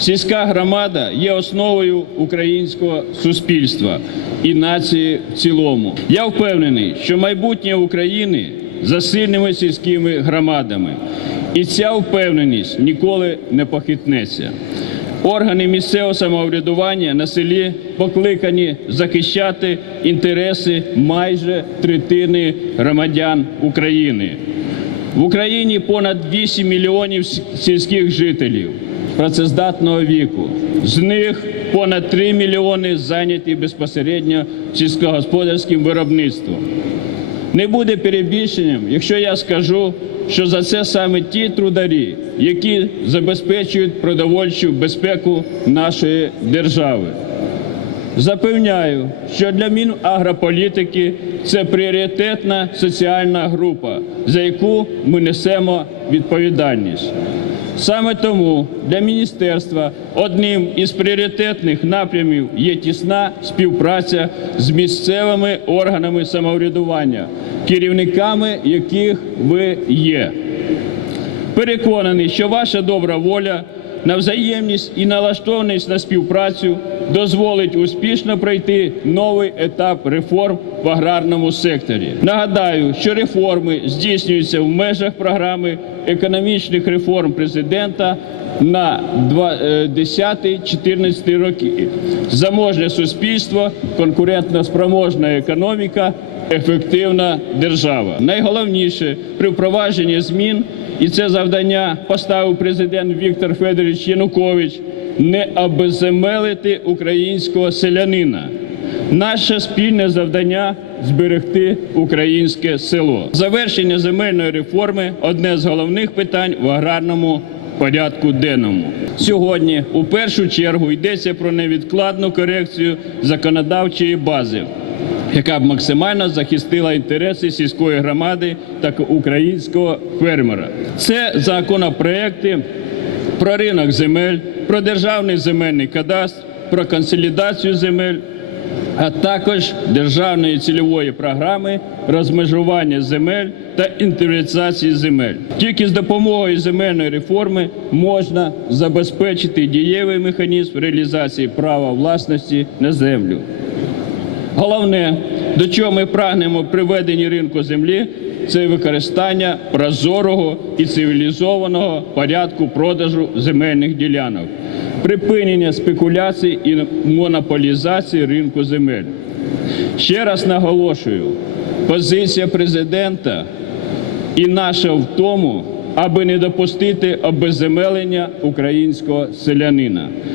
Сільська громада є основою українського суспільства і нації в цілому. Я впевнений, що майбутнє України за сильними сільськими громадами, і ця впевненість ніколи не похитнеться. Органи місцевого самоврядування на селі покликані захищати інтереси майже третини громадян України. В Україні понад 8 мільйонів сільських жителів працездатного віку. З них понад 3 мільйони зайняті безпосередньо сільськогосподарським виробництвом. Не буде перебільшенням, якщо я скажу, що за це саме ті трударі, які забезпечують продовольчу безпеку нашої держави. Запевняю, що для Мінагрополітики це пріоритетна соціальна група, за яку ми несемо відповідальність. Саме тому для міністерства одним із пріоритетних напрямів є тісна співпраця з місцевими органами самоврядування, керівниками яких ви є. Переконаний, що ваша добра воля на взаємність і налаштованість на співпрацю дозволить успішно пройти новий етап реформ в аграрному секторі. Нагадаю, що реформи здійснюються в межах програми економічних реформ президента на е, 10-14 роки. Заможне суспільство, конкурентно-спроможна економіка, ефективна держава. Найголовніше при впровадженні змін, і це завдання поставив президент Віктор Федорович Янукович, не обезземелити українського селянина. Наше спільне завдання зберегти українське село. Завершення земельної реформи одне з головних питань в аграрному порядку денному. Сьогодні у першу чергу йдеться про невідкладну корекцію законодавчої бази, яка б максимально захистила інтереси сільської громади та українського фермера. Це законопроекти про ринок земель, про державний земельний кадастр, про консолідацію земель, а також державної цільової програми розмежування земель та інвентаризації земель. Тільки з допомогою земельної реформи можна забезпечити дієвий механізм реалізації права власності на землю. Головне, до чого ми прагнемо при веденні ринку землі, це використання прозорого і цивілізованого порядку продажу земельних ділянок, припинення спекуляцій і монополізації ринку земель. Ще раз наголошую, позиція президента і наша в тому, аби не допустити обезземелення українського селянина.